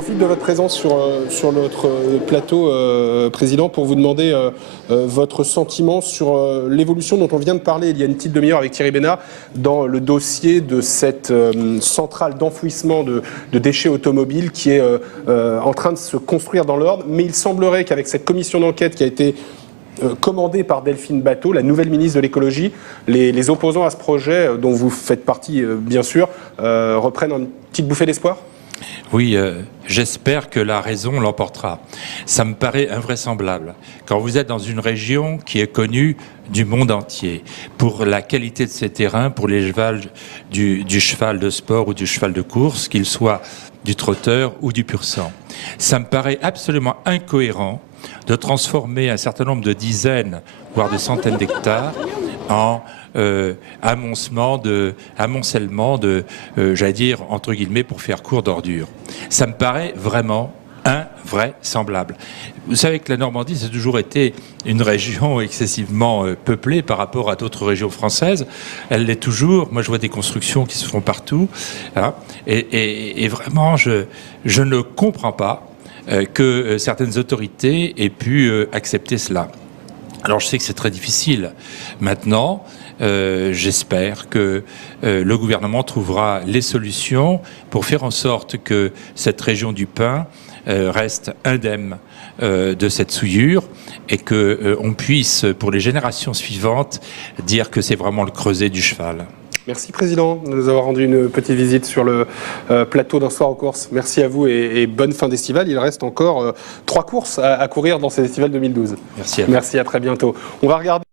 profite de votre présence sur notre plateau, Président, pour vous demander votre sentiment sur l'évolution dont on vient de parler il y a une petite demi-heure avec Thierry Bénard dans le dossier de cette centrale d'enfouissement de déchets automobiles qui est en train de se construire dans l'Orne. Mais il semblerait qu'avec cette commission d'enquête qui a été commandée par Delphine Batho, la nouvelle ministre de l'écologie, les opposants à ce projet, dont vous faites partie bien sûr, reprennent une petite bouffée d'espoir ? Oui, j'espère que la raison l'emportera. Ça me paraît invraisemblable. Quand vous êtes dans une région qui est connue du monde entier pour la qualité de ses terrains, pour l'élevage du cheval de sport ou du cheval de course, qu'il soit du trotteur ou du pur sang, ça me paraît absolument incohérent de transformer un certain nombre de dizaines, voire de centaines d'hectares en amoncellement de, j'allais dire, entre guillemets, pour faire court, d'ordures. Ça me paraît vraiment invraisemblable. Vous savez que la Normandie, ça a toujours été une région excessivement peuplée par rapport à d'autres régions françaises. Elle l'est toujours. Moi, je vois des constructions qui se font partout. Hein, et vraiment, je ne comprends pas que certaines autorités aient pu accepter cela. Alors, je sais que c'est très difficile. Maintenant, j'espère que le gouvernement trouvera les solutions pour faire en sorte que cette région du Pin reste indemne de cette souillure et qu'on puisse, pour les générations suivantes, dire que c'est vraiment le creuset du cheval. Merci Président de nous avoir rendu une petite visite sur le plateau d'un soir aux courses. Merci à vous et bonne fin d'estival. Il reste encore 3 courses à courir dans cet estival 2012. Merci à vous. Merci, à très bientôt. On va regarder